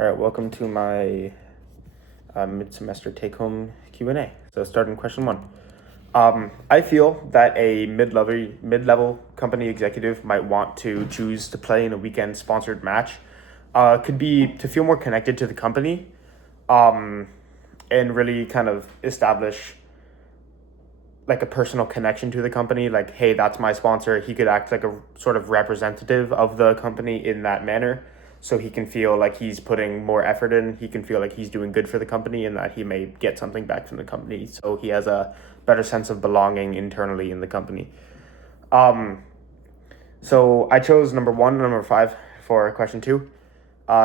All right, welcome to my mid-semester take-home Q&A. So starting question one. I feel that a mid-level company executive might want to choose to play in a weekend sponsored match. Could be to feel more connected to the company, and really kind of establish like a personal connection to the company. Like, hey, that's my sponsor. He could act like a sort of representative of the company in that manner. So he can feel like he's putting more effort in. He can feel like he's doing good for the company and that he may get something back from the company. So he has a better sense of belonging internally in the company. So I chose number 1 and number 5 for question 2.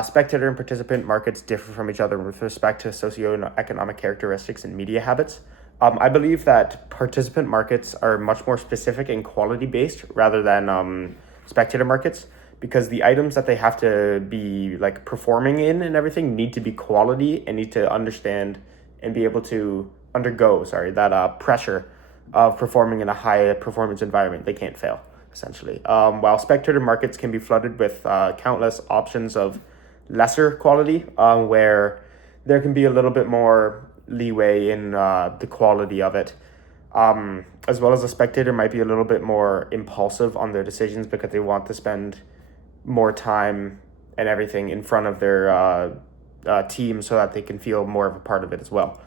Spectator and participant markets differ from each other with respect to socioeconomic characteristics and media habits. I believe that participant markets are much more specific and quality-based rather than spectator markets, because the items that they have to be like performing in and everything need to be quality and need to understand and be able to undergo, that pressure of performing in a high performance environment. They can't fail, essentially. While spectator markets can be flooded with countless options of lesser quality, where there can be a little bit more leeway in the quality of it. As well as a spectator might be a little bit more impulsive on their decisions because they want to spend more time and everything in front of their team so that they can feel more of a part of it as well.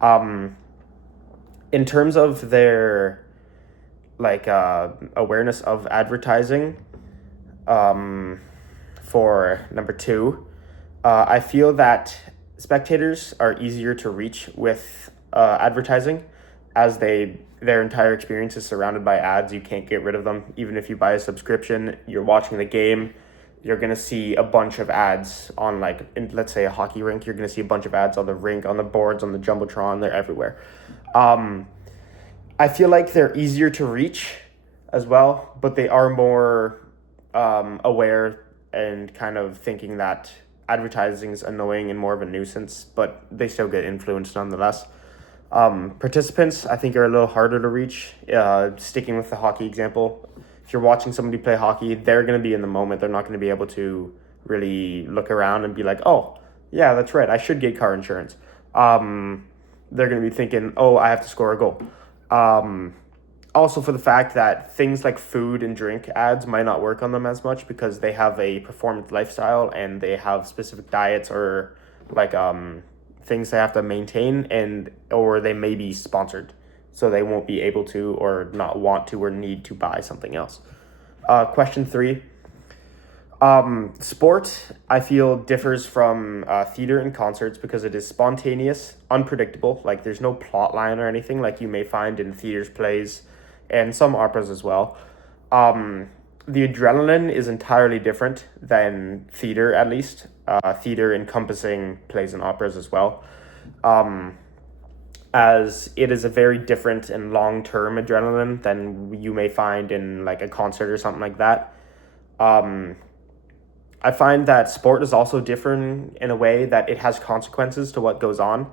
In terms of their awareness of advertising, for number 2, I feel that spectators are easier to reach with advertising, as their entire experience is surrounded by ads. You can't get rid of them. Even if you buy a subscription, you're watching the game, you're going to see a bunch of ads on, let's say a hockey rink, you're going to see a bunch of ads on the rink, on the boards, on the Jumbotron, they're everywhere. I feel like they're easier to reach as well, but they are more aware and kind of thinking that advertising is annoying and more of a nuisance, but they still get influenced nonetheless. Participants, I think, are a little harder to reach. Sticking with the hockey example, if you're watching somebody play hockey, they're going to be in the moment. They're not going to be able to really look around and be like, oh, yeah, that's right, I should get car insurance. They're going to be thinking, oh, I have to score a goal. Also, for the fact that things like food and drink ads might not work on them as much because they have a performance lifestyle and they have specific diets or things they have to maintain, or they may be sponsored, so they won't be able to or not want to or need to buy something else. Question 3. Sport, I feel, differs from theater and concerts because it is spontaneous, unpredictable. Like, there's no plot line or anything like you may find in theaters, plays, and some operas as well. The adrenaline is entirely different than theater, at least. Theater encompassing plays and operas as well. As it is a very different and long-term adrenaline than you may find in like a concert or something like that. I find that sport is also different in a way that it has consequences to what goes on.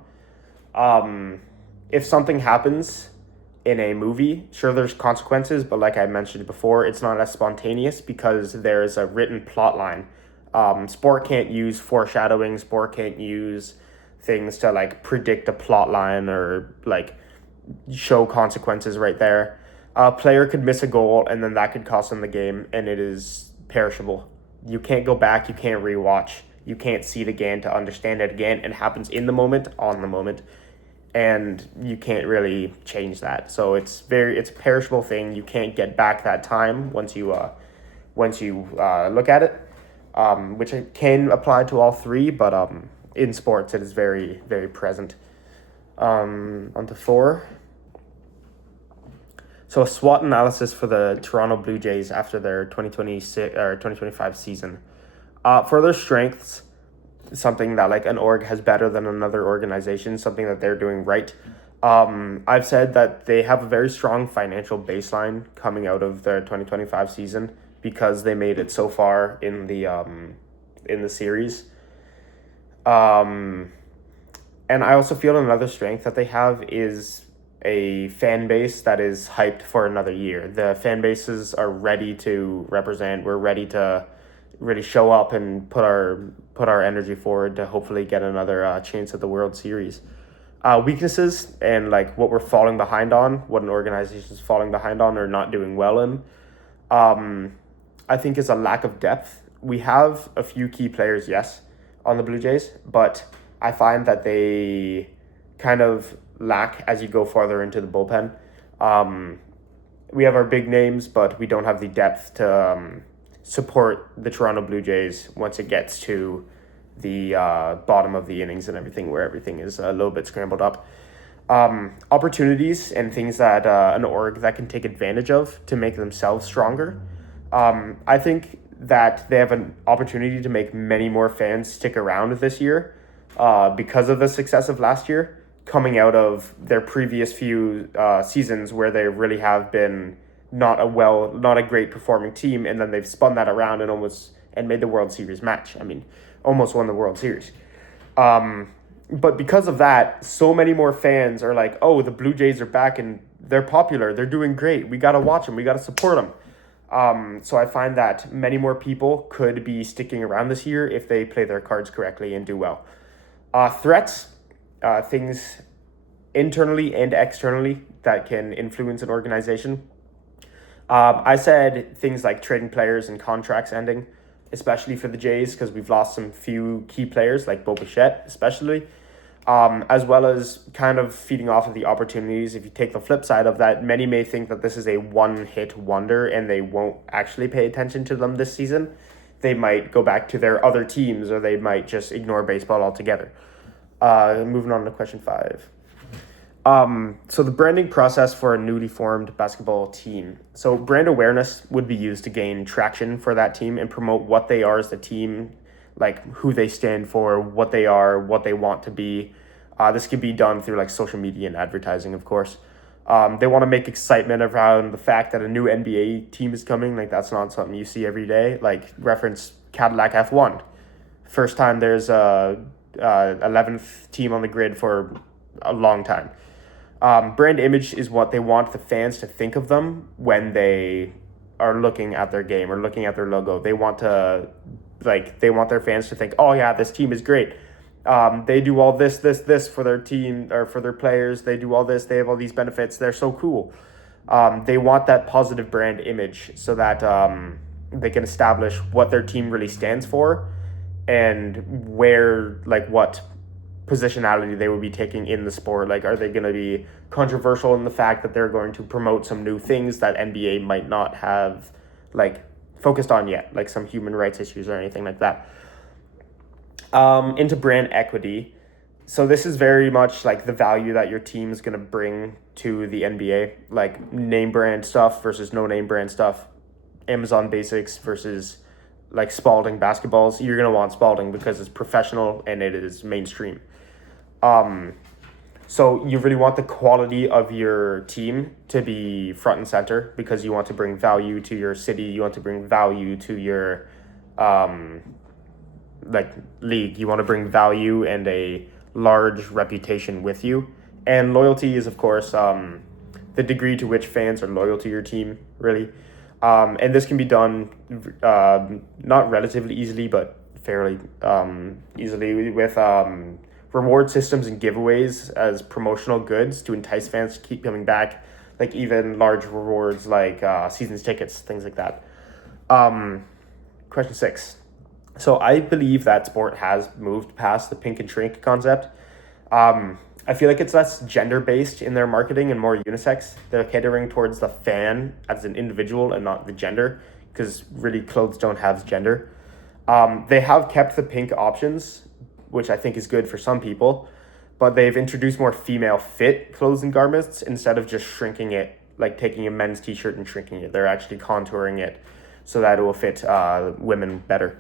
If something happens in a movie, sure, there's consequences, but like I mentioned before, it's not as spontaneous because there's a written plot line. Sport can't use foreshadowing. Sport can't use things to like predict a plot line or like show consequences right there. A player could miss a goal and then that could cost them the game, and it is perishable. You can't go back, you can't rewatch, you can't see it again to understand it again. It happens in the moment, on the moment, and you can't really change that. So it's a perishable thing. You can't get back that time once you look at it, which can apply to all 3, but in sports it is very, very present. On to 4. So a SWOT analysis for the Toronto Blue Jays after their 2026 or 2025 season. For their strengths, something that like an org has better than another organization, something that they're doing right. I've said that they have a very strong financial baseline coming out of their 2025 season because they made it so far in the series. And I also feel another strength that they have is a fan base that is hyped for another year. The fan bases are ready to represent. We're ready to really show up and put our energy forward to hopefully get another chance at the World Series. Weaknesses and like what we're falling behind on, what an organization is falling behind on or not doing well in, I think is a lack of depth. We have a few key players, yes, on the Blue Jays, but I find that they kind of lack as you go farther into the bullpen. We have our big names, but we don't have the depth to support the Toronto Blue Jays once it gets to the bottom of the innings and everything, where everything is a little bit scrambled up. Opportunities and things that an org that can take advantage of to make themselves stronger. I think that they have an opportunity to make many more fans stick around this year because of the success of last year, coming out of their previous few seasons where they really have been not a great performing team, and then they've spun that around and made the World Series match. I mean, almost won the World Series. But because of that, so many more fans are like, oh, the Blue Jays are back and they're popular. They're doing great. We got to watch them. We got to support them. So I find that many more people could be sticking around this year if they play their cards correctly and do well. Threats, things internally and externally that can influence an organization. I said things like trading players and contracts ending, especially for the Jays, because we've lost some few key players like Bo Bichette, especially, as well as kind of feeding off of the opportunities. If you take the flip side of that, many may think that this is a one-hit wonder and they won't actually pay attention to them this season. They might go back to their other teams, or they might just ignore baseball altogether. Moving on to question 5. So the branding process for a newly formed basketball team. So brand awareness would be used to gain traction for that team and promote what they are as a team, like who they stand for, what they are, what they want to be. This could be done through like social media and advertising, of course. They want to make excitement around the fact that a new NBA team is coming. Like that's not something you see every day. Like reference Cadillac F1. First time there's a 11th team on the grid for a long time. Brand image is what they want the fans to think of them when they are looking at their game or looking at their logo. They want their fans to think, oh yeah, this team is great. They do all this for their team or for their players. They do all this. They have all these benefits. They're so cool. They want that positive brand image so that they can establish what their team really stands for and where, like, what positionality they would be taking in the sport. Like, are they going to be controversial in the fact that they're going to promote some new things that NBA might not have, like, focused on yet, like some human rights issues or anything like that. Into brand equity. So this is very much like the value that your team is going to bring to the NBA, like name brand stuff versus no name brand stuff, Amazon Basics versus like Spalding basketballs. You're going to want Spalding because it's professional and it is mainstream. So you really want the quality of your team to be front and center because you want to bring value to your city. You want to bring value to your league. You want to bring value and a large reputation with you. And loyalty is, of course, the degree to which fans are loyal to your team, really. And this can be done not relatively easily, but fairly easily with reward systems and giveaways as promotional goods to entice fans to keep coming back, like even large rewards like seasons tickets, things like that. Question 6. So I believe that sport has moved past the pink and shrink concept. I feel like it's less gender-based in their marketing and more unisex. They're catering towards the fan as an individual and not the gender, because really clothes don't have gender. They have kept the pink options, which I think is good for some people, but they've introduced more female fit clothes and garments instead of just shrinking it, like taking a men's t-shirt and shrinking it. They're actually contouring it so that it will fit women better.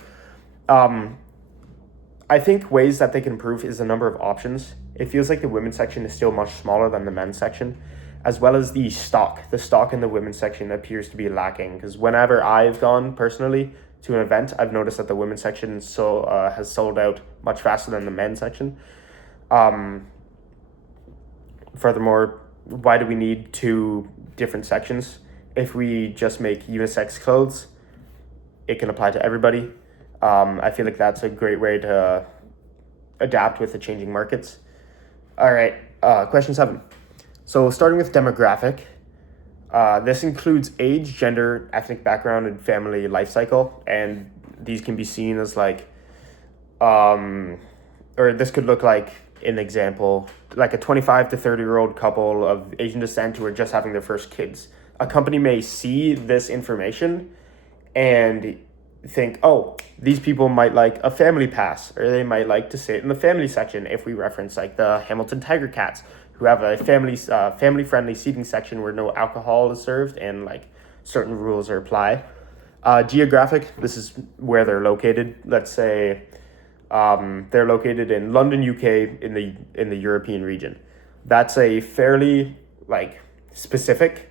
I think ways that they can improve is the number of options. It feels like the women's section is still much smaller than the men's section, as well as the stock. The stock in the women's section appears to be lacking, because whenever I've gone personally to an event, I've noticed that the women's section has sold out much faster than the men's section. Furthermore, why do we need 2 different sections? If we just make unisex clothes, it can apply to everybody. I feel like that's a great way to adapt with the changing markets. All right, question 7. So starting with demographic, this includes age, gender, ethnic background, and family life cycle, and these can be seen as like, or this could look like an example, like a 25 to 30-year-old couple of Asian descent who are just having their first kids. A company may see this information and think, oh, these people might like a family pass, or they might like to sit in the family section if we reference like the Hamilton Tiger Cats, who have a family friendly seating section where no alcohol is served and like certain rules are applied. Geographic, this is where they're located. Let's say they're located in London, UK, in the European region. That's a fairly like specific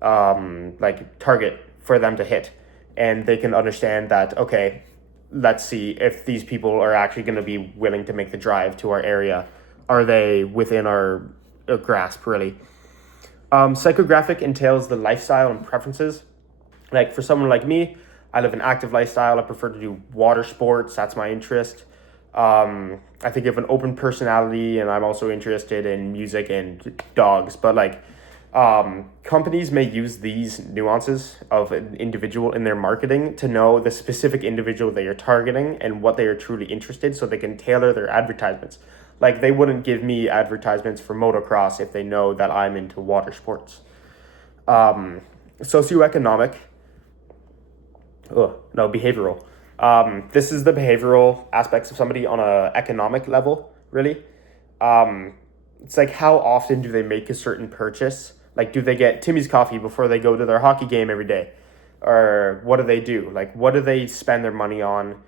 like target for them to hit, and they can understand that, okay, let's see if these people are actually going to be willing to make the drive to our area. Are they within our grasp, really? Psychographic entails the lifestyle and preferences. Like for someone like me, I live an active lifestyle. I prefer to do water sports. That's my interest. I think I have an open personality, and I'm also interested in music and dogs. But like, companies may use these nuances of an individual in their marketing to know the specific individual they are targeting and what they are truly interested, so they can tailor their advertisements. Like they wouldn't give me advertisements for motocross if they know that I'm into water sports. Socioeconomic. Behavioral. This is the behavioral aspects of somebody on a economic level, really. It's like, how often do they make a certain purchase? Like, do they get Timmy's coffee before they go to their hockey game every day? Or what do they do? Like, what do they spend their money on?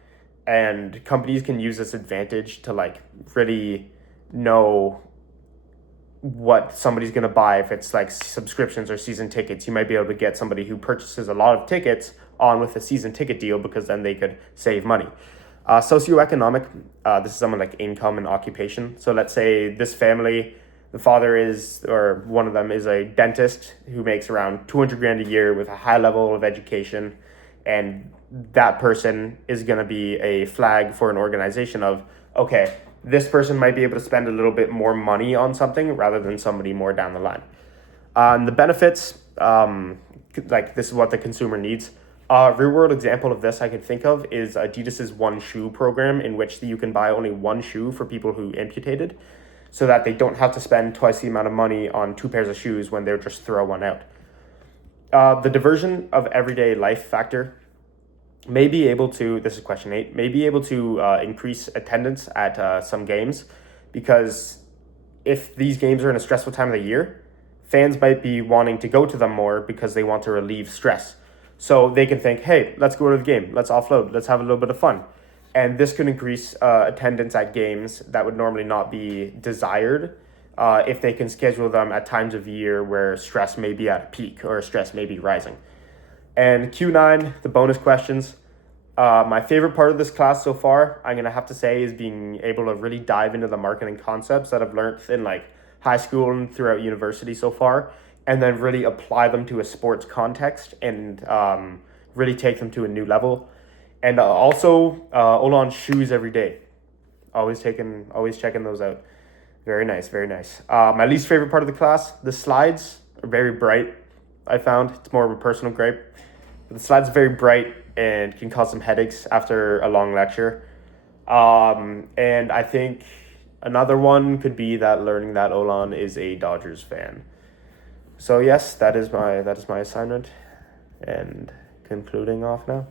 And companies can use this advantage to like really know what somebody's going to buy. If it's like subscriptions or season tickets, you might be able to get somebody who purchases a lot of tickets on with a season ticket deal, because then they could save money. Socioeconomic, this is someone like income and occupation. So let's say this family, the father is, or one of them is a dentist who makes around 200 grand a year with a high level of education. And that person is going to be a flag for an organization of, okay, this person might be able to spend a little bit more money on something rather than somebody more down the line. And the benefits, like this is what the consumer needs. Real world example of this I could think of is Adidas's One Shoe program, in which you can buy only one shoe for people who amputated, so that they don't have to spend twice the amount of money on 2 pairs of shoes when they'll just throw one out. The diversion of everyday life factor may be able to, this is question 8, may be able to increase attendance at some games, because if these games are in a stressful time of the year, fans might be wanting to go to them more because they want to relieve stress. So they can think, hey, let's go to the game, let's offload, let's have a little bit of fun. And this could increase attendance at games that would normally not be desired if they can schedule them at times of year where stress may be at a peak or stress may be rising. And Q9, the bonus questions. My favorite part of this class so far, I'm going to have to say, is being able to really dive into the marketing concepts that I've learned in like high school and throughout university so far, and then really apply them to a sports context and really take them to a new level. And also Olan shoes every day. Always checking those out. Very nice, very nice. My least favorite part of the class, the slides are very bright. I found it's more of a personal gripe. But the slides are very bright and can cause some headaches after a long lecture. And I think another one could be that learning that Olan is a Dodgers fan. So yes, that is my assignment, and concluding off now.